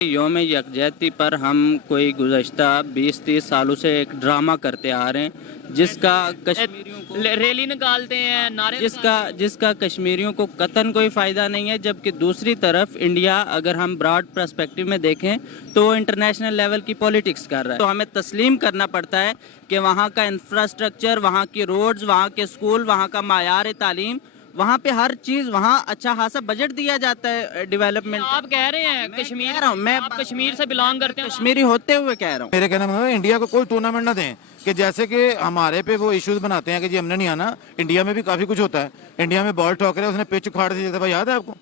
یوم یکجہتی پر ہم کوئی گزشتہ 20-30 سالوں سے ایک ڈرامہ کرتے آ رہے ہیں جس کا کشمیریوں کو ریلی نکالتے ہیں، نعرے جس کا کشمیریوں کو قطعاً کوئی فائدہ نہیں ہے، جبکہ دوسری طرف انڈیا اگر ہم براڈ پرسپیکٹیو میں دیکھیں تو وہ انٹرنیشنل لیول کی پولیٹکس کر رہا ہے، تو ہمیں تسلیم کرنا پڑتا ہے کہ وہاں کا انفراسٹرکچر، وہاں کی روڈز، وہاں کے اسکول، وہاں کا معیار تعلیم، وہاں پہ ہر چیز، وہاں اچھا خاصا بجٹ دیا جاتا ہے ڈیولپمنٹ۔ آپ کہہ رہے ہیں کشمیر، آپ کشمیر سے بلانگ کرتے ہیں، کشمیری ہوتے ہوئے کہہ رہا ہوں، میرے کہنے میں انڈیا کو کوئی ٹورنامنٹ نہ دیں کہ جیسے کہ ہمارے پہ وہ ایشوز بناتے ہیں کہ جی ہم نے نہیں آنا۔ انڈیا میں بھی کافی کچھ ہوتا ہے، انڈیا میں بال ٹھوکرے اس نے پچ اکھاڑ دی تھی، بھائی یاد ہے آپ کو؟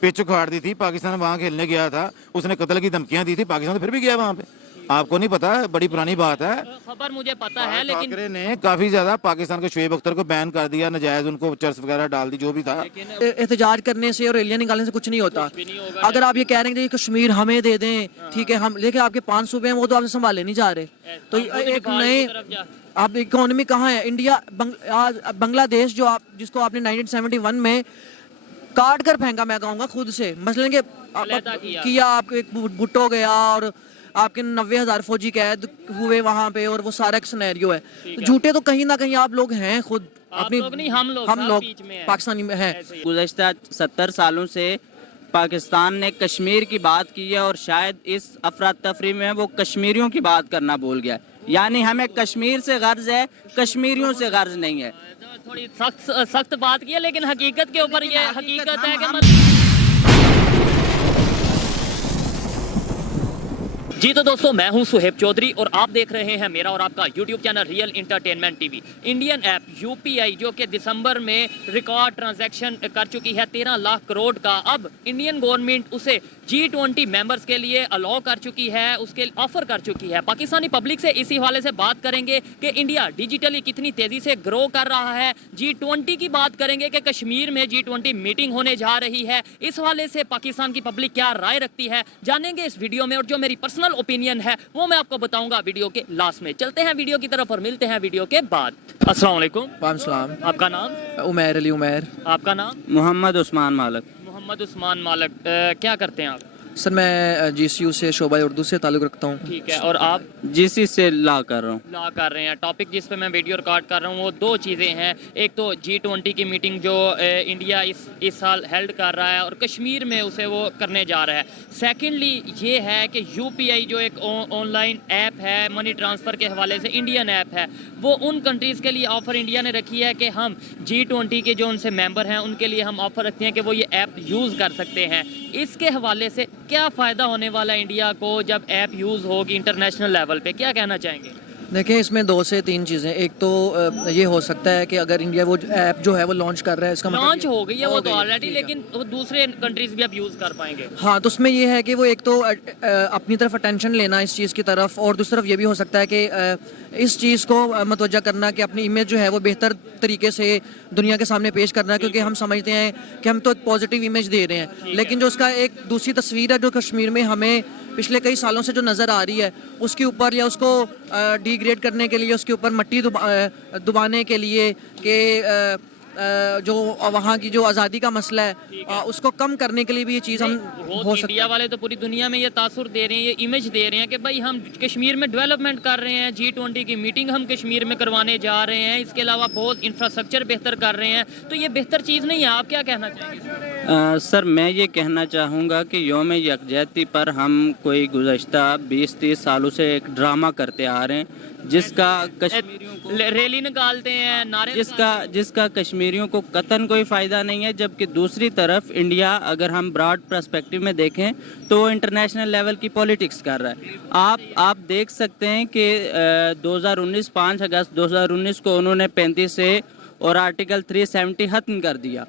پچ اکھاڑ دی تھی، پاکستان وہاں کھیلنے گیا تھا، اس نے قتل کی دھمکیاں دی تھی، پاکستان تو پھر بھی گیا وہاں پہ، آپ کو نہیں پتا؟ بڑی پرانی بات ہے، خبر مجھے پتا ہے، لیکن ٹھاکرے نے کافی زیادہ پاکستان کے شعیب اختر کو بین کر دیا، ناجائز ان کو چرس وغیرہ ڈال دی، جو بھی تھا۔ احتجاج کرنے سے اور ریلیاں نکالنے سے کچھ نہیں ہوتا۔ اگر آپ یہ کہہ رہے ہیں کہ کشمیر ہمیں دے دیں، ٹھیک ہے، ہم لیکن آپ کے 5 صوبے ہیں وہ تو آپ سے سنبھالے نہیں جا رہے، تو ایک نئے آپ اکانومی کہاں ہے؟ انڈیا بنگلہ دیش جو آپ جس کو آپ نے 1971 میں کاٹ کر پھینکا، میں کہوں گا خود سے، مثلا کہ کیا آپ ایک بھٹو گیا اور آپ کے 90,000 فوجی قید ہوئے وہاں پہ، اور وہ سارا ایک سینیریو ہے، تو جھوٹے تو کہیں نہ کہیں آپ لوگ ہیں خود، اپنی ہم لوگ پاکستانی میں ہیں۔ گزشتہ 70 سالوں سے پاکستان نے کشمیر کی بات کی ہے، اور شاید اس افراتفری میں وہ کشمیریوں کی بات کرنا بھول گیا ہے، یعنی ہمیں کشمیر سے غرض ہے، کشمیریوں سے غرض نہیں ہے۔ تھوڑی سخت بات کی ہے، لیکن حقیقت کے اوپر یہ حقیقت ہے کہ جی تو دوستو، میں ہوں سہیب چودھری اور آپ دیکھ رہے ہیں میرا اور آپ کا YouTube channel real entertainment T V. Indian app UPI جو کہ دسمبر میں ریکارڈ ٹرانزیکشن کر چکی ہے 13 لاکھ کروڑ کا، اب انڈین گورنمنٹ اسے G20 ممبرز کے لیے الاؤ کر چکی ہے، اس کے آفر کر چکی ہے۔ پاکستانی پبلک سے اسی حوالے سے بات کریں گے کہ انڈیا ڈیجیٹلی کتنی تیزی سے گرو کر رہا ہے، G20 کی بات کریں گے کہ کشمیر میں G20 میٹنگ ہونے جا رہی ہے، اس حوالے سے پاکستان کی پبلک کیا رائے رکھتی ہے جانیں گے اس ویڈیو میں، اور جو میری پرسنل اوپینین ہے وہ میں آپ کو بتاؤں گا ویڈیو کے لاسٹ میں۔ چلتے ہیں ویڈیو کی طرف اور ملتے ہیں ویڈیو کے بعد۔ السلام علیکم۔ وعلیکم السلام۔ آپ کا نام؟ عمیر علی عمیر۔ آپ کا نام؟ محمد عثمان مالک۔ محمد عثمان مالک، کیا کرتے ہیں آپ؟ سر میں GCU سے شعبہ اردو سے تعلق رکھتا ہوں۔ ٹھیک ہے، اور آپ؟ GC سے لا کر رہا ہوں۔ لا کر رہے ہیں۔ ٹاپک جس پہ میں ویڈیو ریکارڈ کر رہا ہوں وہ دو چیزیں ہیں، ایک تو G20 کی میٹنگ جو انڈیا اس سال ہیلڈ کر رہا ہے اور کشمیر میں اسے وہ کرنے جا رہا ہے، سیکنڈلی یہ ہے کہ UPI جو ایک آن لائن ایپ ہے منی ٹرانسفر کے حوالے سے، انڈین ایپ ہے، وہ ان کنٹریز کے لیے آفر انڈیا نے رکھی ہے کہ ہم G20 کے جو ان سے ممبر ہیں ان کے لیے ہم آفر رکھتے ہیں کہ وہ یہ ایپ یوز کر سکتے ہیں۔ اس کے حوالے سے کیا فائدہ ہونے والا انڈیا کو جب ایپ یوز ہوگی انٹرنیشنل لیول پہ، کیا کہنا چاہیں گے؟ دیکھیں، اس میں 2 سے 3 چیزیں، ایک تو یہ ہو سکتا ہے کہ اگر انڈیا وہ ایپ جو ہے وہ لانچ کر رہا ہے، اس کا مطلب لانچ ہو گئی ہے وہ تو آلریڈی، لیکن وہ دوسرے کنٹریز بھی اب یوز کر پائیں گے۔ ہاں، تو اس میں یہ ہے کہ وہ ایک تو اپنی طرف اٹینشن لینا اس چیز کی طرف، اور دوسری طرف یہ بھی ہو سکتا ہے کہ اس چیز کو متوجہ کرنا کہ اپنی امیج جو ہے وہ بہتر طریقے سے دنیا کے سامنے پیش کرنا، کیونکہ ہم سمجھتے ہیں کہ ہم تو ایک پازیٹیو امیج دے رہے ہیں، لیکن جو اس کا ایک دوسری تصویر ہے جو کشمیر میں ہمیں پچھلے کئی سالوں سے جو نظر آ رہی ہے، اس کے اوپر یا اس کو ڈی گریڈ کرنے کے لیے، اس کے اوپر مٹی دبانے کے لیے کہ جو وہاں کی جو آزادی کا مسئلہ ہے اس کو کم کرنے کے لیے بھی یہ چیز ہم ہو سکتا ہے۔ انڈیا والے تو پوری دنیا میں یہ تاثر دے رہے ہیں، یہ امیج دے رہے ہیں کہ بھائی ہم کشمیر میں ڈیولپمنٹ کر رہے ہیں، G20 کی میٹنگ ہم کشمیر میں کروانے جا رہے ہیں، اس کے علاوہ بہت انفراسٹرکچر بہتر کر رہے ہیں، تو یہ بہتر چیز نہیں ہے؟ آپ کیا کہنا چاہیں گے؟ سر میں یہ کہنا چاہوں گا کہ یوم یکجہتی پر ہم کوئی گزشتہ 20-30 سالوں سے ایک ڈرامہ کرتے آ رہے ہیں جس کا کشمیریوں کو ریلی نکالتے ہیں، نعرے جس کا کشمیریوں کو قطعاً کوئی فائدہ نہیں ہے، جبکہ دوسری طرف انڈیا اگر ہم براڈ پرسپیکٹیو میں دیکھیں تو وہ انٹرنیشنل لیول کی پولیٹکس کر رہا ہے۔ آپ دیکھ سکتے ہیں کہ 5 اگست 2019 کو انہوں نے 35 سے اور آرٹیکل 370 ختم کر دیا،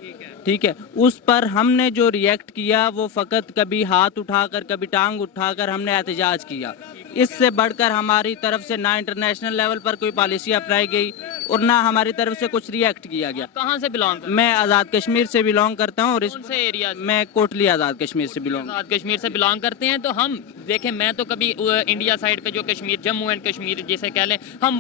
ٹھیک ہے، اس پر ہم نے جو ریئیکٹ کیا وہ فقط کبھی ہاتھ اٹھا کر کبھی ٹانگ اٹھا کر ہم نے احتجاج کیا، اس سے بڑھ کر ہماری طرف سے نہ انٹرنیشنل لیول پر کوئی پالیسی اپنائی گئی اور نہ ہماری طرف سے کچھ ریئیکٹ کیا گیا۔ کہاں سے بلانگ کرتے ہیں؟ میں آزاد کشمیر سے بلانگ کرتا ہوں، اور کون سے ایریا سے؟ میں کوٹلی آزاد کشمیر سے بلانگ آزاد کشمیر سے بلانگ کرتے ہیں، تو ہم دیکھیں، میں تو کبھی انڈیا سائڈ پہ جو کشمیر، جموں اینڈ کشمیر جسے کہہ لیں،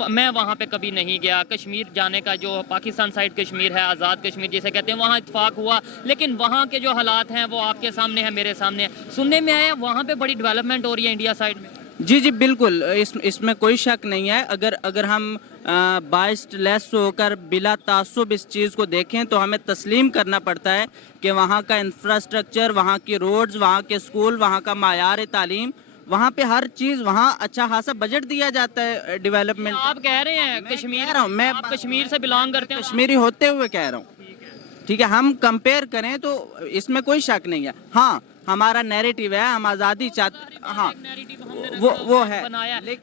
میں وہاں پہ کبھی نہیں گیا۔ کشمیر جانے کا جو پاکستان سائڈ کشمیر ہے، آزاد کشمیر جسے کہتے ہیں، وہاں اتفاق تک ہوا, لیکن وہاں کے جو حالات ہیں وہ آپ کے سامنے ہیں, میرے سامنے ہیں. سننے میں آیا وہاں پہ بڑی ڈیولپمنٹ ہو رہی ہے انڈیا سائڈ میں. جی جی بالکل, اس میں کوئی شک نہیں ہے. اگر ہم باعث لیس ہو کر بلا تعصب اس چیز کو دیکھیں تو ہمیں تسلیم کرنا پڑتا ہے کہ وہاں کا انفراسٹرکچر, وہاں کی روڈز, وہاں کے اسکول, وہاں کا معیار تعلیم, وہاں پہ ہر چیز, وہاں اچھا خاصا بجٹ دیا جاتا ہے ڈیولپمنٹ. آپ کہہ رہے ہیں کشمیر, آپ کشمیر سے بلانگ کرتے ہیں, کشمیری ہوتے ہوئے کہہ رہا ہوں, ٹھیک ہے, ہم کمپیئر کریں تو اس میں کوئی شک نہیں ہے. ہاں ہمارا نیریٹیو ہے, ہم آزادی چاہتے, ہاں وہ ہے.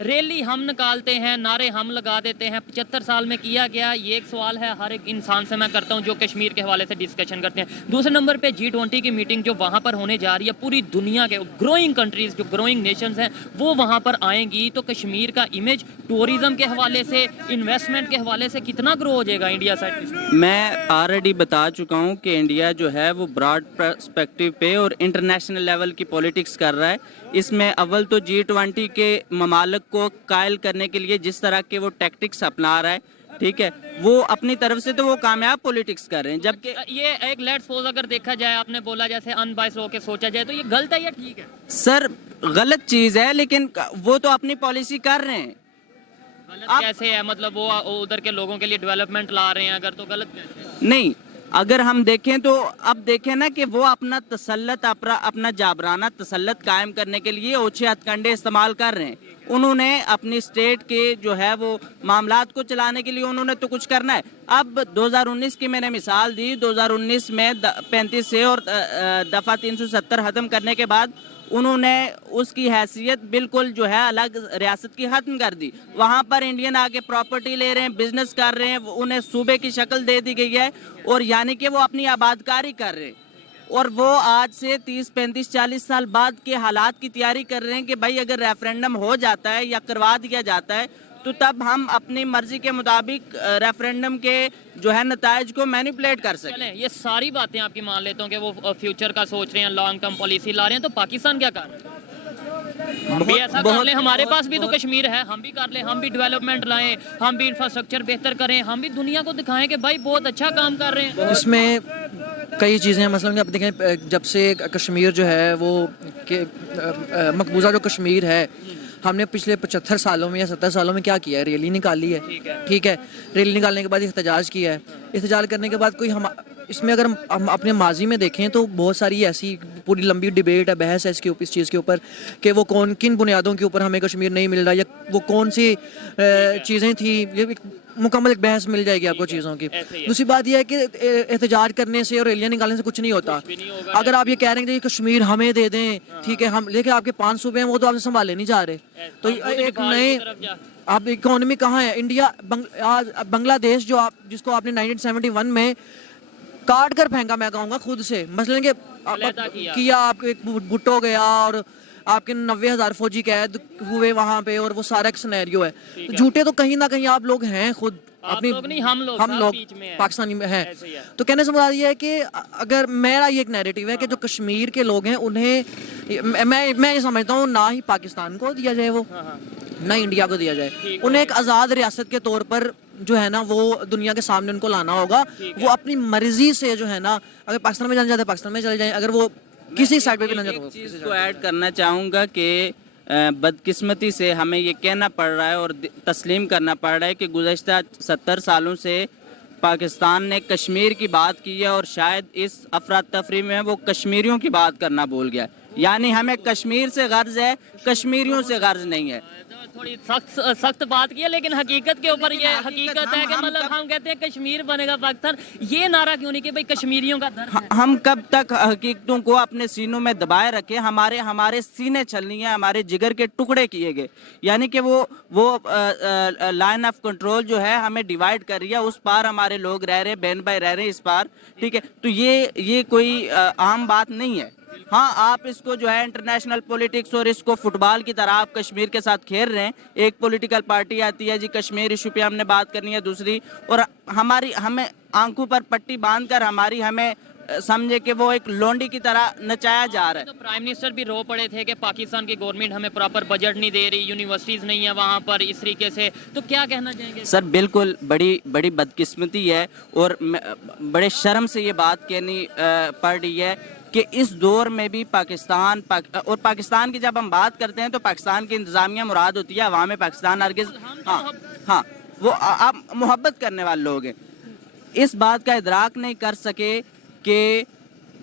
ریلی ہم نکالتے ہیں, نعرے ہم لگا دیتے ہیں, 75 سال میں کیا گیا, یہ ایک سوال ہے ہر ایک انسان سے میں کرتا ہوں جو کشمیر کے حوالے سے ڈسکشن کرتے ہیں. دوسرے نمبر پہ G20 کی میٹنگ جو وہاں پر ہونے جا رہی ہے, پوری دنیا کے گروئنگ کنٹریز, جو گروئنگ نیشنز ہیں وہ وہاں پر آئیں گی, تو کشمیر کا امیج ٹورزم کے حوالے سے, انویسٹمنٹ کے حوالے سے کتنا گرو ہو جائے گا انڈیا سائڈ. میں آلریڈی بتا چکا ہوں کہ انڈیا جو ہے وہ براڈ پرسپیکٹیو پہ اور انٹرنیشنل لیول کی پولیٹکس کر رہا ہے. اس میں اول تو G20 کے ممالک کو قائل کرنے کے لیے جس طرح کے وہ ٹیکٹکس اپنا رہا ہے, ٹھیک ہے, وہ اپنی طرف سے تو وہ کامیاب پولیٹکس کر رہے ہیں. جبکہ یہ ایک لیٹ سپوز اگر دیکھا جائے, آپ نے بولا جیسے ان بائس ہو کے سوچا جائے, تو یہ غلط ہے یا ٹھیک ہے؟ سر غلط چیز ہے, لیکن وہ تو اپنی پالیسی کر رہے ہیں. کیسے ہے, مطلب وہ ادھر کے لوگوں کے لیے ڈیولپمنٹ لا رہے ہیں, اگر تو غلط کیسے ہے؟ نہیں, اگر ہم دیکھیں تو اب دیکھیں نا کہ وہ اپنا تسلط, اپنا جابرانہ تسلط قائم کرنے کے لیے اوچھے ہتھ کنڈے استعمال کر رہے ہیں. انہوں نے اپنی اسٹیٹ کے جو ہے وہ معاملات کو چلانے کے لیے انہوں نے تو کچھ کرنا ہے. اب 2019 کی میں نے مثال دی, 2019 میں 35 سے اور دفعہ 370 ختم کرنے کے بعد انہوں نے اس کی حیثیت بالکل جو ہے الگ ریاست کی ختم کر دی. وہاں پر انڈین آ کے پراپرٹی لے رہے ہیں, بزنس کر رہے ہیں, انہیں صوبے کی شکل دے دی گئی ہے, اور یعنی کہ وہ اپنی آبادکاری کر رہے ہیں. اور وہ آج سے 30 35 40 سال بعد کے حالات کی تیاری کر رہے ہیں کہ بھائی اگر ریفرینڈم ہو جاتا ہے یا کروا دیا جاتا ہے تو تب ہم اپنی مرضی کے مطابق ریفرینڈم کے جو ہے نتائج کو مینیپولیٹ کر سکیں. چلیں یہ ساری باتیں آپ کی مان لیتا ہوں کہ وہ فیوچر کا سوچ رہے ہیں, لانگ ٹرم پالیسی لا رہے ہیں, تو پاکستان کیا کر رہا ہے؟ ہم بھی ایسا کر لیں, ہمارے پاس بھی تو کشمیر ہے, ہم بھی کر لیں, ہم بھی ڈیولپمنٹ لائیں, ہم بھی انفراسٹرکچر بہتر کریں, ہم بھی دنیا کو دکھائیں کہ بھائی بہت اچھا کام کر رہے ہیں. اس میں کئی چیزیں ہیں. مثلاً آپ دیکھیں جب سے کشمیر جو ہے وہ مقبوضہ جو کشمیر ہے, ہم نے پچھلے 75 سالوں میں یا 70 سالوں میں کیا کیا ہے؟ ریلی نکالی ہے, ٹھیک ہے, ریلی نکالنے کے بعد احتجاج کیا ہے. احتجاج کرنے کے بعد کوئی اس میں اگر ہم اپنے ماضی میں دیکھیں تو بہت ساری ایسی پوری لمبی ڈیبیٹ ہے, بحث ہے اس چیز کے اوپر کہ وہ کن بنیادوں کے اوپر ہمیں کشمیر نہیں مل رہا, یا وہ کون سی چیزیں تھیں. یہ مکمل ایک بحث مل جائے گی آپ کو چیزوں کی. دوسری بات یہ ہے کہ احتجاج کرنے سے اور ریلیاں نکالنے سے کچھ نہیں ہوتا. اگر آپ یہ کہہ رہے ہیں کہ کشمیر ہمیں دے دیں, ٹھیک ہے, ہم لیکن آپ کے 5 صوبے ہیں وہ تو آپ سے سنبھالے نہیں جا رہے. تو ایک نئے آپ اکانومی کہاں ہے انڈیا, بنگلہ دیش جو جس کو آپ نے 1971 میں کاٹ کر پھینکا, میں کہوں گا خود سے, مثلاً کہ کیا آپ کو ایک بھٹو گیا اور آپ کے 90,000 فوجی قید ہوئے وہاں پہ, اور وہ سارا ایک سینیریو ہے. جھوٹے تو کہیں نہ کہیں آپ لوگ ہیں خود, اپنی ہم لوگ پاکستانی میں ہیں. تو کہنے سے مراد یہ ہے کہ اگر میرا یہ ایک نیریٹیو ہے کہ جو کشمیر کے لوگ ہیں انہیں میں یہ سمجھتا ہوں نہ ہی پاکستان کو دیا جائے, وہ نہ انڈیا کو دیا جائے, انہیں ایک آزاد ریاست کے طور پر جو ہے نا وہ دنیا کے سامنے ان کو لانا ہوگا. وہ اپنی مرضی سے جو ہے نا, اگر پاکستان میں جانا چاہتے ہیں پاکستان میں چلے جائیں, اگر وہ کسی سائڈ پہ بھی نہ جاتے. ایک چیز کو ایڈ کرنا چاہوں گا کہ بدقسمتی سے ہمیں یہ کہنا پڑ رہا ہے اور تسلیم کرنا پڑ رہا ہے کہ گزشتہ 70 سالوں سے پاکستان نے کشمیر کی بات کی ہے, اور شاید اس افراتفری میں وہ کشمیریوں کی بات کرنا بھول گیا. یعنی ہمیں کشمیر سے غرض ہے, کشمیریوں سے غرض نہیں ہے. تھوڑی سخت بات کی ہے, لیکن حقیقت کے اوپر یہ حقیقت ہے کہ مطلب ہم کہتے ہیں کشمیر بنے گا پاکستان, یہ نعرہ کیوں نہیں کہ بھائی کشمیریوں کا درد ہے. ہم کب تک حقیقتوں کو اپنے سینوں میں دبائے رکھیں؟ ہمارے سینے چلنی ہیں, ہمارے جگر کے ٹکڑے کیے گئے, یعنی کہ وہ لائن آف کنٹرول جو ہے ہمیں ڈیوائیڈ کر رہی ہے, اس پار ہمارے لوگ رہ رہے, بہن بھائی رہ رہے اس پار, ٹھیک ہے. تو یہ کوئی عام بات نہیں ہے. ہاں آپ اس کو جو ہے انٹرنیشنل پولیٹکس اور اس کو فٹ بال کی طرح آپ کشمیر کے ساتھ کھیل رہے ہیں. ایک پولیٹیکل پارٹی آتی ہے جی کشمیر ایشو پہ ہم نے بات کرنی ہے دوسری, اور ہمیں آنکھوں پر پٹی باندھ کر ہمیں समझे कि वो एक लोंडी की तरह नचाया जा रहा है। तो प्राइम मिनिस्टर भी रो पड़े थे कि पाकिस्तान की गवर्नमेंट हमें प्रॉपर बजट नहीं दे रही, यूनिवर्सिटीज नहीं है वहाँ पर इस तरीके से, तो क्या कहना चाहेंगे? सर बिल्कुल बड़ी बड़ी बदकिस्मती है और बड़े शर्म से ये बात कहनी पड़ रही है कि इस दौर में भी और पाकिस्तान की जब हम बात करते हैं तो पाकिस्तान की इंतजामिया मुराद होती है अवाम पाकिस्तान हरगिज़। हाँ, वो आप मोहब्बत करने वाले लोग हैं, इस बात का इदराक नहीं कर सके कि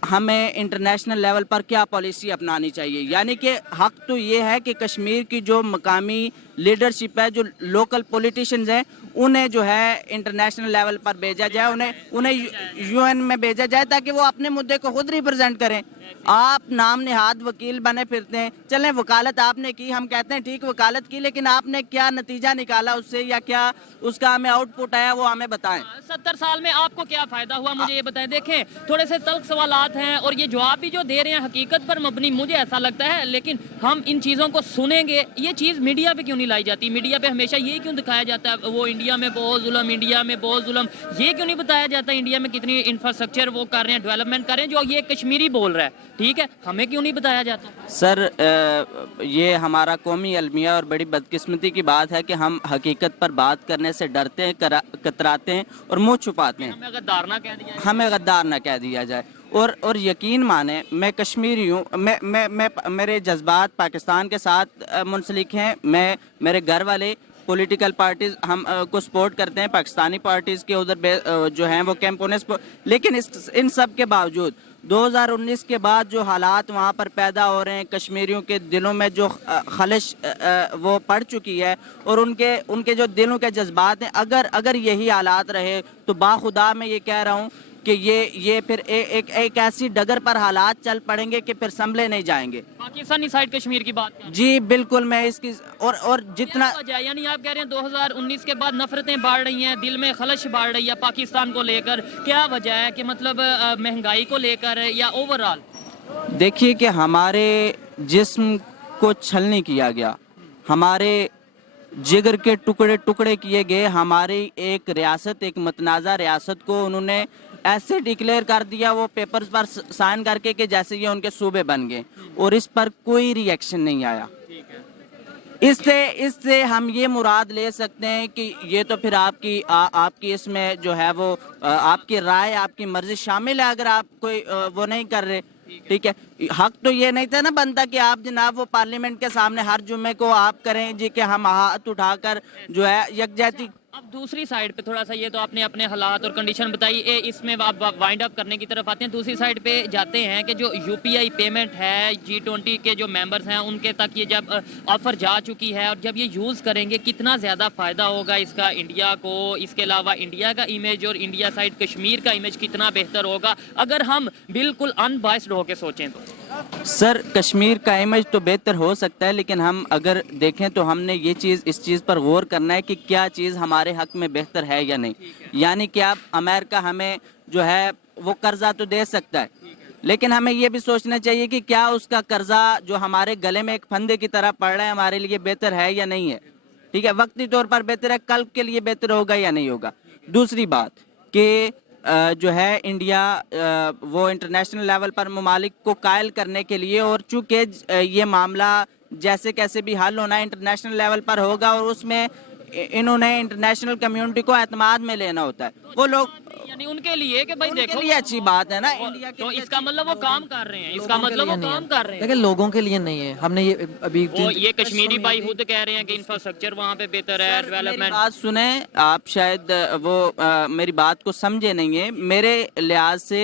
हमें इंटरनेशनल लेवल पर क्या पॉलिसी अपनानी चाहिए। यानी कि हक तो ये है कि कश्मीर की जो मकामी लीडरशिप है, जो लोकल पॉलिटिशियंस हैं, उन्हें जो है इंटरनेशनल लेवल पर भेजा जाए, उन्हें यूएन में भेजा जाए ताकि वो अपने मुद्दे को खुद रिप्रेजेंट करें। आप नाम निहाद वकील बने फिरते हैं, चलें वकालत आपने की, हम कहते हैं ठीक वकालत की, लेकिन आपने क्या नतीजा निकाला उससे या क्या उसका हमें आउटपुट आया वो हमें बताएं। 70 साल में आपको क्या फायदा हुआ, मुझे ये बताएं। देखें, थोड़े से तल्ख सवालात हैं और ये जवाब भी जो दे रहे हैं हकीकत पर मबनी, मुझे ऐसा लगता है, लेकिन हम इन चीज़ों को सुनेंगे। ये चीज़ मीडिया पे क्यों नहीं लाई जाती? मीडिया पे हमेशा ये क्यों दिखाया जाता है वो इंडिया में बहुत जुल्म, इंडिया में बहुत जुल्म, ये क्यों नहीं बताया जाता इंडिया में कितनी इंफ्रास्ट्रक्चर वो कर रहे हैं, डेवलपमेंट कर रहे हैं, जो ये कश्मीरी बोल रहा है, ठीक है, हमें क्यों नहीं बताया जाता? सर ये हमारा कौमी अलमिया और बड़ी बदकिस्मती की बात है कि हम हकीकत पर बात करने से डरते हैं, कतराते हैं और मुंह छुपाते हैं। हमें गद्दार ना कह दिया, हमें गद्दार ना कह दिया जाए। और यकीन माने मैं कश्मीरी हूँ, मैं मेरे जज्बात पाकिस्तान के साथ मुंसलिक हैं। मेरे घर वाले पॉलिटिकल पार्टीज हम को सपोर्ट करते हैं, पाकिस्तानी पार्टीज़ के उधर जो हैं वो कैंपोनेस, लेकिन इन सब के बावजूद 2019 के बाद जो हालात वहाँ पर पैदा हो रहे हैं, कश्मीरियों के दिलों में जो खलिश वो पड़ चुकी है और उनके जो दिलों के जज्बात हैं, अगर यही हालात रहे तो बाखुदा मैं ये कह रहा हूँ कि ये फिर एक ऐसी डगर पर हालात चल पड़ेंगे कि फिर संभले नहीं जाएंगे। पाकिस्तानी साइड कश्मीर की बात जी बिल्कुल, मैं इसकी और जितना यानी आप कह रहे हैं 2019 के बाद नफरतें बढ़ रही हैं, दिल में खलश बढ़ रही है पाकिस्तान को लेकर, क्या वजह है कि मतलब महंगाई को लेकर या ओवरऑल? देखिए कि हमारे जिस्म को छलनी किया गया, हमारे जिगर के टुकड़े टुकड़े किए गए, हमारी एक रियासत, एक मतनाज़ा रियासत को उन्होंने ऐसे डिक्लेयर कर दिया वो पेपर्स पर साइन करके कि जैसे ये उनके सूबे बन गए और इस पर कोई रिएक्शन नहीं आया। इससे हम ये मुराद ले सकते हैं कि ये तो फिर आपकी इसमें जो है वो आपकी राय, आपकी मर्जी शामिल है अगर आप कोई वो नहीं कर रहे, ठीक है। हक तो ये नहीं था ना बनता कि आप जनाब वो पार्लियामेंट के सामने हर जुम्मे को आप करें जी कि हम हाथ उठाकर जो है यकजहती। अब दूसरी साइड पे थोड़ा सा, ये तो आपने अपने हालात और कंडीशन बताई, इसमें आप वाइंड अप करने की तरफ आते हैं। दूसरी साइड पे जाते हैं कि जो यूपीआई पेमेंट है, G20 के जो मेंबर्स हैं उनके तक ये जब ऑफर जा चुकी है और जब ये यूज़ करेंगे कितना ज़्यादा फ़ायदा होगा इसका इंडिया को, इसके अलावा इंडिया का इमेज और इंडिया साइड कश्मीर का इमेज कितना बेहतर होगा अगर हम बिल्कुल अनबाइस्ड होकर सोचें तो? सर कश्मीर का इमेज तो बेहतर हो सकता है, लेकिन हम अगर देखें तो हमने इस चीज़ पर गौर करना है कि क्या चीज़ हमारे हक में बेहतर है या नहीं। यानी कि अब अमेरिका हमें जो है वो कर्जा तो दे सकता है, लेकिन हमें ये भी सोचना चाहिए कि क्या उसका कर्जा जो हमारे गले में एक फंदे की तरह पड़ रहा है हमारे लिए बेहतर है या नहीं है, ठीक है। वक्ती तौर पर बेहतर है, कल के लिए बेहतर होगा या नहीं होगा। दूसरी बात कि जो है इंडिया वो इंटरनेशनल लेवल पर ममालिक को कायल करने के लिए, और चूँकि ये मामला जैसे कैसे भी हल होना है इंटरनेशनल लेवल पर होगा और उसमें इन्होंने इंटरनेशनल कम्युनिटी को एतमाद में लेना होता है। वो लोग यानी उनके लिए कि भाई देखो ये अच्छी बात है ना इंडिया के तो इसका मतलब वो काम कर रहे हैं, इसका मतलब वो काम कर रहे हैं, लेकिन लोगों के लिए नहीं है। हमने ये अभी ये कश्मीरी भाई खुद कह रहे हैं कि इंफ्रास्ट्रक्चर वहाँ पे बेहतर है, डेवलपमेंट। बात सुने आप, शायद वो मेरी बात को समझे नहीं है। मेरे लिहाज से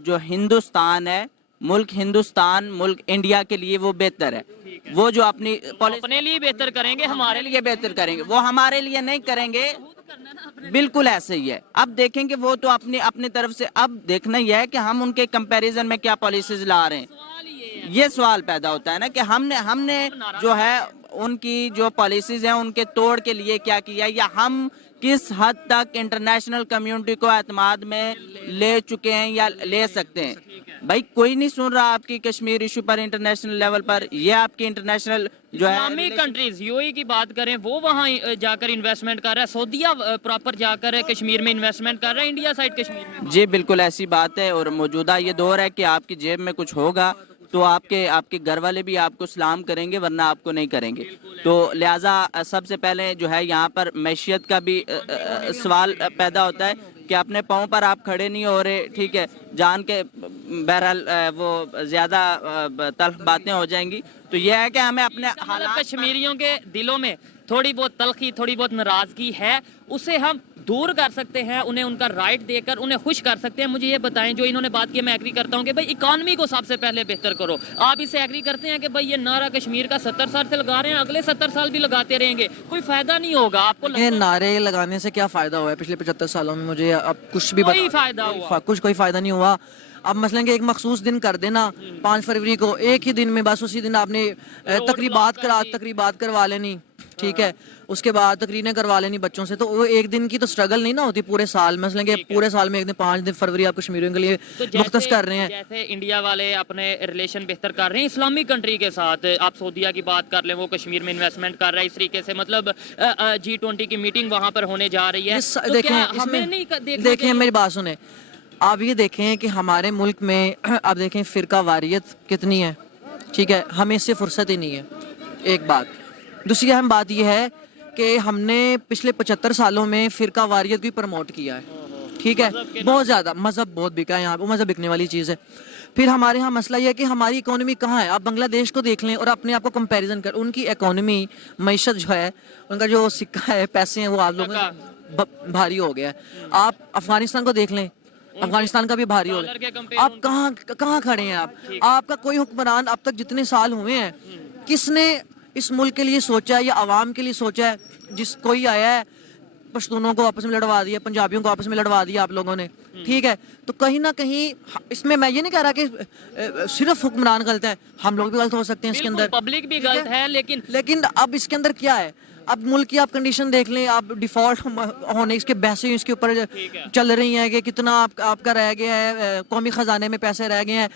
जो हिंदुस्तान है, मुल्क हिंदुस्तान, मुल्क इंडिया के लिए वो बेहतर है। वो जो अपने लिए बेहतर करेंगे, हमारे लिए बेहतर करेंगे, वो हमारे लिए नहीं करेंगे। बिल्कुल ऐसे ही है। अब देखेंगे वो तो अपनी तरफ से, अब देखना ही है कि हम उनके कंपैरिजन में क्या पॉलिसीज ला रहे हैं। ये सवाल पैदा होता है ना कि हमने जो है उनकी जो पॉलिसीज हैं उनके तोड़ के लिए क्या किया, या हम किस हद तक इंटरनेशनल कम्युनिटी को एतमाद में ले चुके हैं या ले सकते हैं। भाई कोई नहीं सुन रहा आपकी कश्मीर इशू पर इंटरनेशनल लेवल पर। ये आपकी इंटरनेशनल जो है इस्लामिक कंट्रीज यूएई की बात करें, वो वहाँ जाकर इन्वेस्टमेंट कर रहा है, सऊदीया प्रॉपर जाकर कश्मीर में इन्वेस्टमेंट कर रहा है, इंडिया साइड कश्मीर में। जी बिल्कुल ऐसी बात है। और मौजूदा ये दौर है कि आपकी जेब में कुछ होगा तो आपके घर वाले भी आपको सलाम करेंगे, वरना आपको नहीं करेंगे। तो लिहाजा सबसे पहले जो है यहाँ पर मैशियत का भी सवाल पैदा होता है कि अपने पाँव पर आप खड़े नहीं हो रहे, ठीक है, जान के बहरहाल वो ज़्यादा तल्ख बातें हो जाएंगी। तो ये है कि हमें अपने हालात कश्मीरियों के दिलों में थोड़ी बहुत तलखी, थोड़ी बहुत नाराजगी है, उसे हम दूर कर सकते हैं, उन्हें उनका राइट देकर उन्हें खुश कर सकते हैं। मुझे ये बताएं, जो इन्होंने बात की, मैं एग्री करता हूं कि भाई इकॉनमी को सबसे पहले बेहतर करो। आप इसे एग्री करते हैं कि भाई ये नारा कश्मीर का 70 साल से लगा रहे हैं, अगले 70 साल भी लगाते रहेंगे, कोई फायदा नहीं होगा आपको ये नारे लगाने से क्या फायदा हुआ है पिछले 75 सालों में? मुझे अब कुछ भी कोई फायदा हुआ? कुछ कोई फायदा नहीं हुआ। अब मसलन कि एक मखसूस दिन कर देना 5 फरवरी को, एक ही दिन में बस उसी दिन आपने तकरीबात करवा लेनी, ठीक है, उसके बाद तकरीरें करवा लेनी बच्चों से, तो वो एक दिन की तो स्ट्रगल नहीं ना होती पूरे साल। मसलन कि पूरे साल में एक दिन 5 दिन फरवरी आप कश्मीरियों के लिए मुख्तस कर रहे हैं। जैसे इंडिया वाले अपने रिलेशन बेहतर कर रहे हैं इस्लामिक कंट्री के साथ, आप सऊदीया की बात कर लें, वो कश्मीर में इन्वेस्टमेंट कर रहा है, इस तरीके से मतलब G20 की मीटिंग वहां पर होने जा रही है। तो क्या हमें नहीं देखें मेरी बात सुने, आप ये देखें कि हमारे मुल्क में आप देखें फिरका वारियत कितनी है, ठीक है, हमें इससे फुर्सत ही नहीं है, एक बात। दूसरी अहम बात यह है कि हमने पिछले 75 सालों में फिरका वारियत भी प्रमोट किया है, ठीक है, बहुत ज़्यादा। मज़हब बहुत बिका है यहाँ पर, मज़हब बिकने वाली चीज़ है। फिर हमारे यहाँ मसला ये है कि हमारी इकोनॉमी कहाँ है। आप बांग्लादेश को देख लें और अपने आप को कंपैरिजन कर, उनकी इकोनॉमी, मईशत जो है, उनका जो सिक्का है, पैसे हैं, वो आप लोगों से भारी हो गया है। आप अफगानिस्तान को देख लें, अफगानिस्तान का भी भारी हो गया। आप कहाँ खड़े हैं? आपका कोई हुक्मरान अब तक जितने साल हुए हैं, किसने इस मुल्क के लिए सोचा है या आवाम के लिए सोचा है? जिस कोई आया है, पश्तूनों को आपस में लड़वा दिया, पंजाबियों को आपस में लड़वा दिया आप लोगों ने, ठीक है। तो कहीं ना कहीं इसमें मैं ये नहीं कह रहा कि सिर्फ हुक्मरान गलत है, हम लोग भी गलत हो सकते हैं इसके अंदर, पब्लिक भी गलत है, लेकिन अब इसके अंदर क्या है? अब मुल्क की आप कंडीशन देख लें, आप डिफॉल्ट होने इसके बहसें इसके ऊपर चल रही हैं कि कितना आपका रह गया है, कौमी खजाने में पैसे रह गए हैं।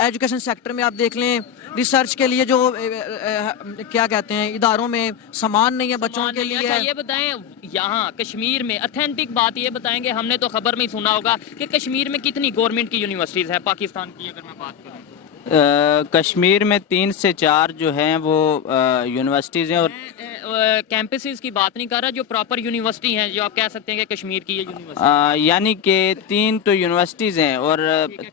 एजुकेशन सेक्टर में आप देख लें, रिसर्च के लिए जो क्या कहते हैं, इदारों में सामान नहीं है बच्चों के लिए। अच्छा ये बताएं, यहाँ कश्मीर में ऑथेंटिक बात ये बताएंगे, हमने तो खबर में ही सुना होगा कि कश्मीर में कितनी गवर्नमेंट की यूनिवर्सिटीज़ है पाकिस्तान की, अगर मैं बात करूँ कश्मीर में 3 से 4 जो हैं वो यूनिवर्सिटीज़ हैं। और कैंपसेस की बात नहीं कर रहा, जो प्रॉपर यूनिवर्सिटी हैं, जो आप कह सकते हैं कि कश्मीर की ये यूनिवर्सिटी, यानी कि 3 तो यूनिवर्सिटीज़ हैं। और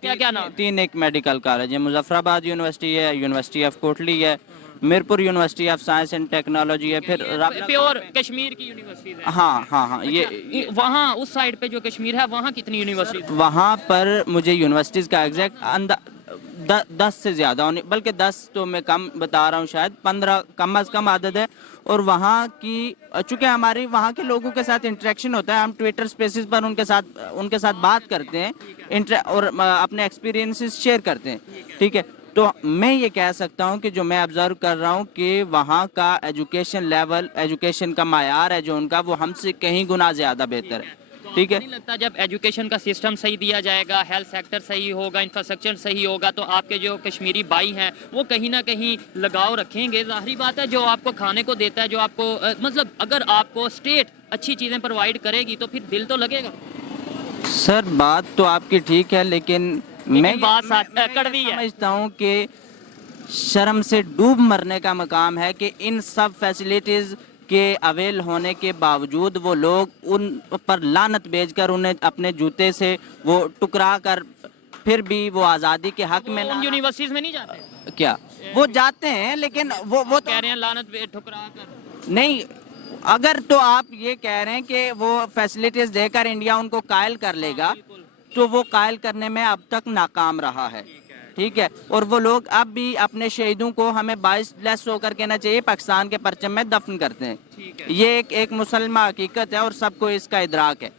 क्या नाम? 3 एक मेडिकल कॉलेज है, मुजफ्फराबाद यूनिवर्सिटी है, यूनिवर्सिटी ऑफ कोटली है, Mirpur university of science and technology है, फिर प्योर कश्मीर की यूनिवर्सिटीज़ है। हाँ ये वहाँ उस साइड पे जो कश्मीर है, वहाँ कितनी यूनिवर्सिटी? वहाँ पर मुझे यूनिवर्सिटीज़ का एग्जैक्ट 10 से ज़्यादा होने, बल्कि 10 तो मैं कम बता रहा हूँ, शायद 15 कम अज़ कम आदत है। और वहाँ की, चूँकि हमारी वहाँ के लोगों के साथ इंटरेक्शन होता है, हम ट्विटर स्पेसेस पर उनके साथ बात करते हैं और अपने एक्सपीरियंसेस शेयर करते हैं, ठीक है। तो मैं ये कह सकता हूँ कि जो मैं ऑब्जर्व कर रहा हूँ कि वहाँ का एजुकेशन लेवल, एजुकेशन का मायार है जो उनका, वो हमसे कहीं गुना ज़्यादा बेहतर है, ठीक है। नहीं लगता जब एजुकेशन का सिस्टम सही दिया जाएगा, हेल्थ सेक्टर सही होगा, इंफ्रास्ट्रक्चर सही होगा, तो आपके जो कश्मीरी भाई हैं वो कहीं ना कहीं लगाव रखेंगे। ज़ाहिरी बात है, जो आपको खाने को देता है, जो आपको मतलब अगर आपको स्टेट अच्छी चीज़ें प्रोवाइड करेगी तो फिर दिल तो लगेगा। सर बात तो आपकी ठीक है, लेकिन मैं बात कड़वी है। समझता हूँ कि शर्म से डूब मरने का मकाम है कि इन सब फैसिलिटीज़ के अवेल होने के बावजूद वो लोग उन पर लानत भेजकर उन्हें अपने जूते से वो टुकरा कर फिर भी वो आज़ादी के हक में यूनिवर्सिटीज़ में नहीं जाते क्या? वो जाते हैं, लेकिन वो कह रहे हैं लानत ठुकरा कर नहीं। अगर तो आप ये कह रहे हैं कि वो फैसिलिटीज़ देकर इंडिया उनको कायल कर लेगा, तो वो कायल करने में अब तक नाकाम रहा है, ठीक है। और वो लोग अब भी अपने शहीदों को, हमें 22 लेस होकर कहना चाहिए, पाकिस्तान के परचम में दफन करते हैं। ये एक मुसलमान हकीकत है और सबको इसका इदराक है,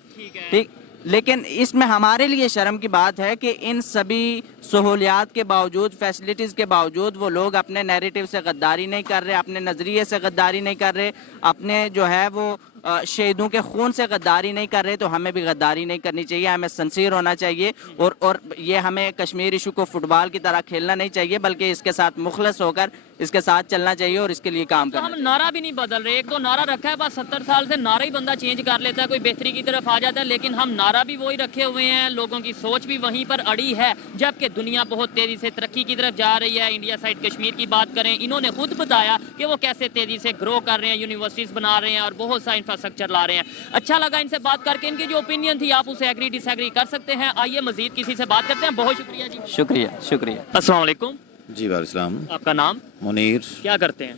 ठीक। लेकिन इसमें हमारे लिए शर्म की बात है कि इन सभी सहूलियात के बावजूद, फैसिलिटीज़ के बावजूद, वो लोग अपने नैरेटिव से गद्दारी नहीं कर रहे, अपने नज़रिए से गद्दारी नहीं कर रहे, अपने जो है वो शहीदों के खून से गद्दारी नहीं कर रहे तो हमें भी गद्दारी नहीं करनी चाहिए, हमें सिंसियर होना चाहिए और ये हमें कश्मीर इशू को फुटबॉल की तरह खेलना नहीं चाहिए बल्कि इसके साथ मुखलस होकर इसके साथ चलना चाहिए और इसके लिए काम तो करना हम चाहिए। नारा भी नहीं बदल रहे, एक दो नारा रखा है बस, 70 साल से नारा ही बंदा चेंज कर लेता है, कोई बेहतरी की तरफ आ जाता है, लेकिन हम नारा भी वही रखे हुए हैं, लोगों की सोच भी वहीं पर अड़ी है, जबकि दुनिया बहुत तेजी से तरक्की की तरफ जा रही है। इंडिया साइड कश्मीर की बात करें, इन्होंने खुद बताया कि वो कैसे तेजी से ग्रो कर रहे हैं, यूनिवर्सिटीज बना रहे हैं और बहुत सा इंफ्रास्ट्रक्चर ला रहे हैं। अच्छा लगा इनसे बात करके, इनकी जो ओपिनियन थी आप उसे एग्री डिसएग्री कर सकते हैं। आइए मजीद किसी से बात करते हैं। बहुत शुक्रिया जी। शुक्रिया शुक्रिया। अस्सलाम वालेकुम, जी वालेकुम। आपका नाम, मुनीर। क्या करते हैं?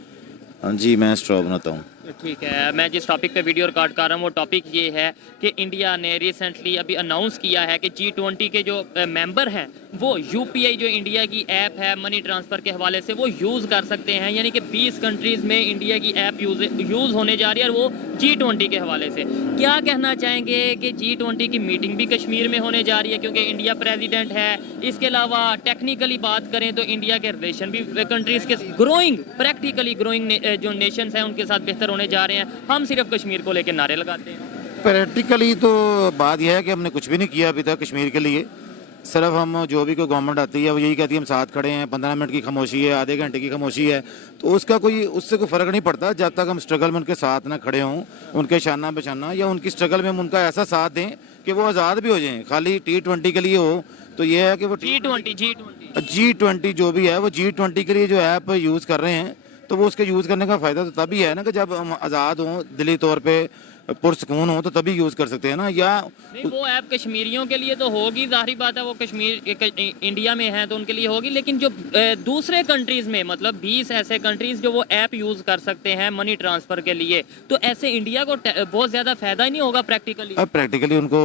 जी मैं स्ट्रॉ बनाता हूँ। ठीक है, मैं जिस टॉपिक पे वीडियो रिकॉर्ड कर रहा हूँ वो टॉपिक ये है कि इंडिया ने रिसेंटली अभी अनाउंस किया है कि G20 के जो मेंबर हैं वो यूपीआई जो इंडिया की ऐप है मनी ट्रांसफ़र के हवाले से वो यूज़ कर सकते हैं, यानी कि 20 कंट्रीज़ में इंडिया की ऐप यूज़ होने जा रही है और वो G20 के हवाले से। क्या कहना चाहेंगे कि G20 की मीटिंग भी कश्मीर में होने जा रही है क्योंकि इंडिया प्रेसिडेंट है। इसके अलावा टेक्निकली बात करें तो इंडिया के रिलेशन भी कंट्रीज़ के ग्रोइंग, प्रैक्टिकली ग्रोइंग जो नेशंस हैं उनके साथ बेहतर होने जा रहे हैं। हम सिर्फ कश्मीर को लेकर नारे लगाते हैं। प्रैक्टिकली तो बात यह है कि हमने कुछ भी नहीं किया अभी तक कश्मीर के लिए। सिर्फ हम जो भी कोई गवर्नमेंट आती है वो यही कहती है हम साथ खड़े हैं, 15 मिनट की खामोशी है, आधे घंटे की खामोशी है, तो उससे कोई फ़र्क नहीं पड़ता जब तक हम स्ट्रगल में उनके साथ ना खड़े हों, उनके शाना बशाना, या उनकी स्ट्रगल में हम उनका ऐसा साथ दें कि वो आज़ाद भी हो जाएं। खाली T20 के लिए हो तो ये है कि वो G20 जो भी है वो G20 के लिए जो ऐप यूज़ कर रहे हैं तो वो उसके यूज़ करने का फ़ायदा तो तभी है ना कि जब हम आज़ाद हों, दिली तौर पे पुरसकून हो, तो तभी यूज़ कर सकते हैं ना। या नहीं, वो ऐप कश्मीरियों के लिए तो होगी, जाहिर बात है वो कश्मीर इंडिया में है तो उनके लिए होगी, लेकिन जो दूसरे कंट्रीज़ में मतलब 20 ऐसे कंट्रीज़ जो वो ऐप यूज़ कर सकते हैं मनी ट्रांसफ़र के लिए, तो ऐसे इंडिया को बहुत ज़्यादा फ़ायदा ही नहीं होगा प्रैक्टिकली। अब प्रैक्टिकली उनको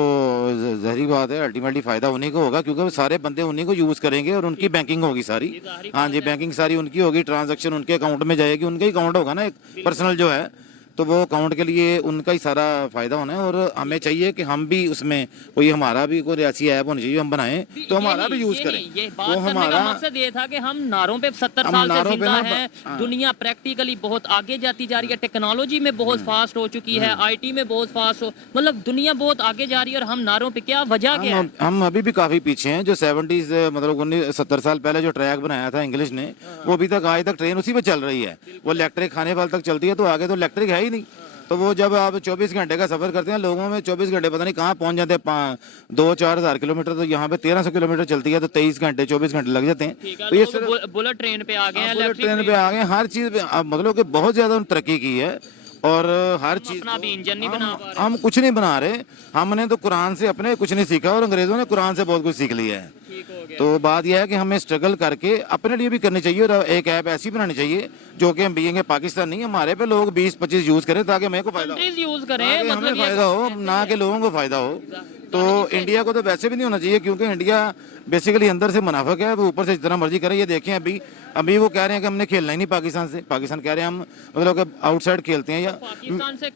ज़ाहिर बात है अल्टीमेटली फ़ायदा उन्हीं को होगा क्योंकि वो सारे बंदे उन्हीं को यूज़ करेंगे और उनकी बैंकिंग होगी सारी। हाँ जी, बैंकिंग सारी उनकी होगी, ट्रांजैक्शन उनके अकाउंट में जाएगी, उनका ही अकाउंट होगा ना एक पर्सनल जो है, तो वो अकाउंट के लिए उनका ही सारा फ़ायदा होना है। और हमें चाहिए कि हम भी उसमें कोई हमारा भी कोई ऐसी ऐप होनी चाहिए हम बनाएं तो हमारा भी यूज़ करें। ये बात करने का मकसद ये था कि हम नारों पे 70 साल से जिंदा हैं, दुनिया प्रैक्टिकली बहुत आगे जाती जा रही है, टेक्नोलॉजी में बहुत फास्ट हो चुकी है, आईटी में बहुत फास्ट मतलब दुनिया बहुत आगे जा रही है और हम नारों पे क्या वजह क्या है? हम अभी भी काफ़ी पीछे हैं। जो 70s मतलब 70 साल पहले जो ट्रैक बनाया था इंग्लिश ने, वो अभी तक आज तक ट्रेन उसी पे चल रही है, वो इलेक्ट्रिक खाने वाल तक चलती है, तो आगे तो इलेक्ट्रिक है ही नहीं। तो वो जब आप 24 घंटे का सफ़र करते हैं, लोगों में 24 घंटे पता नहीं कहाँ पहुँच जाते हैं, 2-4 हज़ार किलोमीटर, तो यहाँ पे 1300 किलोमीटर चलती है तो 23 घंटे 24 घंटे लग जाते हैं। तो ये सिर्फ बुलेट ट्रेन पे आ गए हैं, बुलेट ट्रेन पे आ गए, हर चीज़ पे मतलब कि बहुत ज़्यादा तरक्की की है और हर चीज़ भी इंजन नहीं बना पा रहे। हम कुछ नहीं बना रहे, हमने तो कुरान से अपने कुछ नहीं सीखा और अंग्रेज़ों ने कुरान से बहुत कुछ सीख लिया है। तो बात यह है कि हमें स्ट्रगल करके अपने लिए भी करनी चाहिए और एक ऐप ऐसी बनानी चाहिए जो कि हम बीइंग पाकिस्तान नहीं, हमारे पे लोग 20-25 यूज़ करें ताकि मेरे को फ़ायदा हो, यूज़ करें, हमें फ़ायदा हो, ना कि लोगों को फ़ायदा हो। तो इंडिया को तो वैसे भी नहीं होना चाहिए क्योंकि इंडिया बेसिकली अंदर से मुनाफिक है, वो ऊपर से जितना मर्जी करे। ये देखें अभी वो कह रहे हैं कि हमने खेलना ही नहीं पाकिस्तान से, पाकिस्तान कह रहे हैं हम मतलब कि आउटसाइड खेलते हैं। या पाकिस्तान से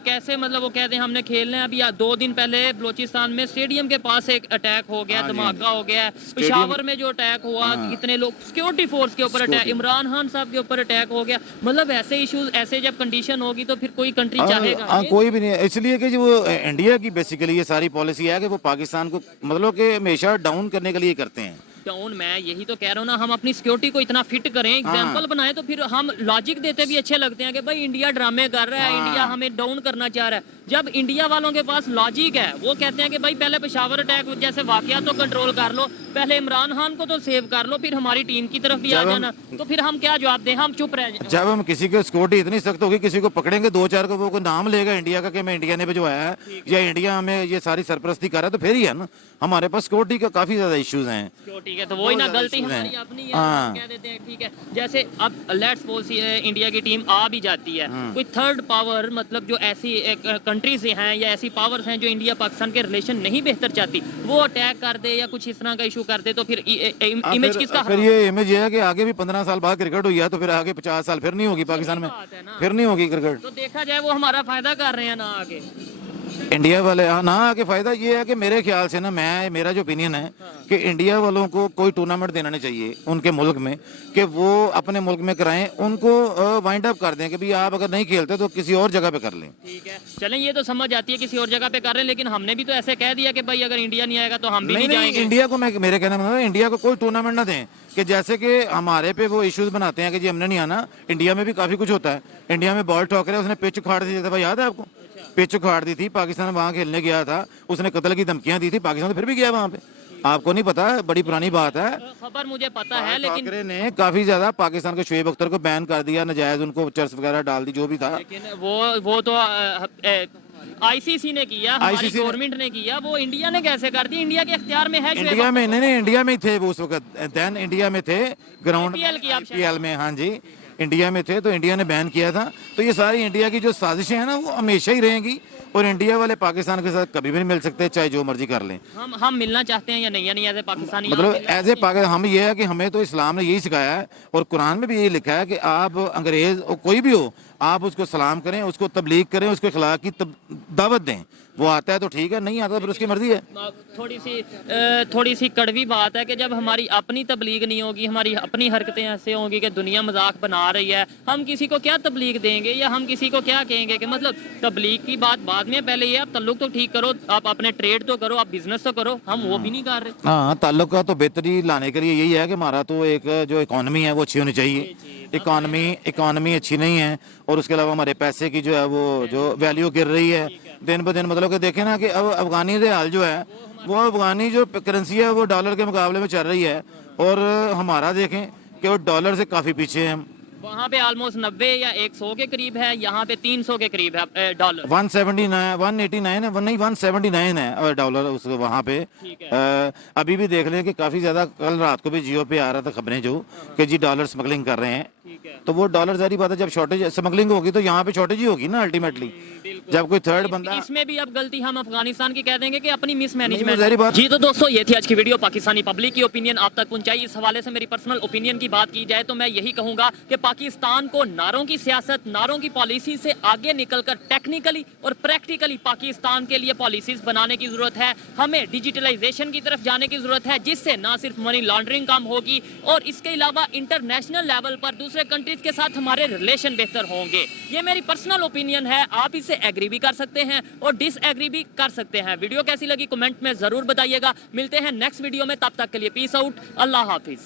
कैसे मतलब वो कहते हैं हमने खेलना है। अभी 2 दिन पहले बलोचिस्तान में स्टेडियम के पास एक अटैक हो गया, धमाका हो गया, पेशावर में जो अटैक हुआ, कितने लोग, सिक्योरिटी फोर्स के ऊपर अटैक, इमरान खान साहब के ऊपर अटैक हो गया। मतलब ऐसे इश्यूज, ऐसे जब कंडीशन होगी तो फिर कोई कंट्री चाहेगा कोई भी नहीं, इसलिए कि वो इंडिया की बेसिकली ये सारी पॉलिसी है कि वो पाकिस्तान को मतलब कि हमेशा डाउन करने के लिए करते हैं। डाउन, मैं यही तो कह रहा हूँ ना, हम अपनी सिक्योरिटी को इतना फिट करें, एग्जांपल बनाएं, तो फिर हम लॉजिक देते भी अच्छे लगते हैं कि भाई इंडिया ड्रामे कर रहा है, इंडिया हमें डाउन करना चाह रहा है। जब इंडिया वालों के पास लॉजिक है, वो कहते हैं कि भाई पहले पेशावर अटैक जैसे वाकया तो कंट्रोल कर लो, पहले इमरान खान को तो सेव कर लो, फिर हमारी टीम की तरफ भी आ जाना, तो फिर हम क्या जवाब दें? हम चुप रह जाए। जब हम किसी की सिक्योरिटी इतनी सख्त होगी, किसी को पकड़ेंगे 2-4 को, वो कोई नाम लेगा इंडिया का कि मैं इंडिया ने भिजवाया है या इंडिया हमें ये सारी सरपरस्ती कर रहा है, तो फिर ही है ना। हमारे पास सिक्योरिटी का काफी ज्यादा इश्यूज हैं। ठीक है, तो वही ना, गलती हमारी अपनी है, कह देते हैं ठीक है। जैसे अब लेट्स सपोज इंडिया की टीम आ भी जाती है, कोई थर्ड पावर मतलब जो ऐसी कंट्रीज हैं या ऐसी पावर्स हैं जो इंडिया पाकिस्तान के रिलेशन नहीं बेहतर चाहती, वो अटैक कर दे या कुछ इस तरह का इशू कर दे, तो फिर इमेज किसका? फिर ये इमेज ये है कि आगे भी 15 साल बाद क्रिकेट हुई है तो फिर आगे 50 साल फिर नहीं होगी पाकिस्तान में, फिर नहीं होगी क्रिकेट। तो देखा जाए वो हमारा फायदा कर रहे हैं ना आगे। इंडिया वाले ना आके फायदा ये है कि मेरे ख्याल से ना मेरा जो ओपिनियन है कि इंडिया वालों को कोई टूर्नामेंट देना नहीं चाहिए उनके मुल्क में, कि वो अपने मुल्क में कराएं, उनको वाइंड अप कर दें कि भाई आप अगर नहीं खेलते तो किसी और जगह पे कर लें। ठीक है, चलें, ये तो समझ आती है किसी और जगह पे कर रहे हैं, लेकिन हमने भी तो ऐसे कह दिया कि भाई अगर इंडिया नहीं आएगा तो हम भी नहीं जाएंगे। इंडिया को मेरे कहने में इंडिया को कोई टूर्नामेंट ना दें, कि जैसे कि हमारे पे वो इश्यूज बनाते हैं कि जी हमने नहीं आना। इंडिया में भी काफी कुछ होता है। इंडिया में बॉल ठोक रहे, उसने पिच उखाड़ दी थी, भाई याद है आपको? पिच उखाड़ दी थी, पाकिस्तान वहां खेलने गया था, उसने कत्ल की धमकियां दी थी, पाकिस्तान तो फिर भी गया वहां पे। आपको नहीं पता? बड़ी पुरानी बात है। खबर मुझे पता है, लेकिन ठाकरे ने काफी ज्यादा पाकिस्तान के शोएब अख्तर को बैन कर दिया, नजायज उनको चर्च वगैरह डाल दी, जो भी था। लेकिन वो तो आईसीसी ने किया, हमारी ICC ने- गवर्नमेंट ने किया, वो इंडिया ने कैसे कर दी? इंडिया के इख्तियार में है शोएब इंडिया में नहीं, इंडिया में ही थे वो उस वक्त, देन इंडिया में थे ग्राउंड IPL की आप शायद- IPL में, हाँ जी इंडिया में थे, तो इंडिया ने बैन किया था। तो ये सारी इंडिया की जो साजिशें हैं ना वो हमेशा ही रहेंगी, और इंडिया वाले पाकिस्तान के साथ कभी भी नहीं मिल सकते, चाहे जो मर्जी कर लें। हम मिलना चाहते हैं या नहीं, यानी एज ए पाकिस्तानी मतलब एज ए पाकिस्तान हम ये है कि हमें तो इस्लाम ने यही सिखाया है, और कुरान में भी यही लिखा है कि आप अंग्रेज कोई भी हो, आप उसको सलाम करें, उसको तबलीग करें, उसके खिलाफ की दावत दें। वो आता है तो ठीक है, नहीं आता तो फिर उसकी मर्जी है। थोड़ी सी कड़वी बात है कि जब हमारी अपनी तबलीग नहीं होगी, हमारी अपनी हरकतें ऐसे होंगी कि दुनिया मजाक बना रही है, हम किसी को क्या तबलीग देंगे या हम किसी को क्या कहेंगे? कि मतलब तबलीग की बात बाद में, पहले ये आप ताल्लुक तो ठीक करो, आप अपने ट्रेड तो करो, आप बिजनेस तो करो, हम वो भी नहीं कर रहे। हाँ, ताल्लुक का तो बेहतरी लाने के लिए यही है कि हमारा तो एक जो इकॉनमी है वो अच्छी होनी चाहिए। इकॉनमी अच्छी नहीं है, और उसके अलावा हमारे पैसे की जो है वो जो वैल्यू गिर रही है दिन ब दिन। मतलब कि देखें ना कि अब अफगानी रियाल जो है वो अफगानी जो करेंसी है वो डॉलर के मुकाबले में चल रही है, और हमारा देखें कि वो डॉलर से काफ़ी पीछे हैं हम। वहाँ पे ऑलमोस्ट 90 या 100 के करीब है, यहाँ पे 300 के करीब है डॉलर। 179 189 है, नहीं 179 है डॉलर उस वहाँ पे। अभी भी देख लें कि काफ़ी ज़्यादा, कल रात को भी जियो पे आ रहा था खबरें जो कि जी डॉलर स्मगलिंग कर रहे हैं। तो वो डॉलर जारी बात है, जब शॉर्टेज स्मगलिंग होगी तो यहाँ पे शॉर्टेज ही होगी ना अल्टीमेटली, जब कोई थर्ड बंदा। इसमें भी अब गलती हम अफगानिस्तान की कह देंगे कि अपनी नहीं, वो जारी मिसमैनेजमेंट। बात। जी तो दोस्तों, ये थी आज की वीडियो, पाकिस्तानी पब्लिक की ओपिनियन आप तक पहुंचाई। इस हवाले से मेरी पर्सनल ओपिनियन की बात की जाए तो मैं यही कहूंगा कि पाकिस्तान को नारों की सियासत, नारों की पॉलिसी से आगे निकलकर टेक्निकली और प्रैक्टिकली पाकिस्तान के लिए पॉलिसीज बनाने की जरूरत है। हमें डिजिटलाइजेशन की तरफ जाने की जरूरत है, जिससे ना सिर्फ मनी लॉन्ड्रिंग कम होगी, और इसके अलावा इंटरनेशनल लेवल पर दूसरे कंट्रीज के साथ हमारे रिलेशन बेहतर होंगे। ये मेरी पर्सनल ओपिनियन है, आप इससे एग्री भी कर सकते हैं और डिस एग्री भी कर सकते हैं। वीडियो कैसी लगी कमेंट में जरूर बताइएगा। मिलते हैं नेक्स्ट वीडियो में, तब तक के लिए पीस आउट, अल्लाह हाफिज।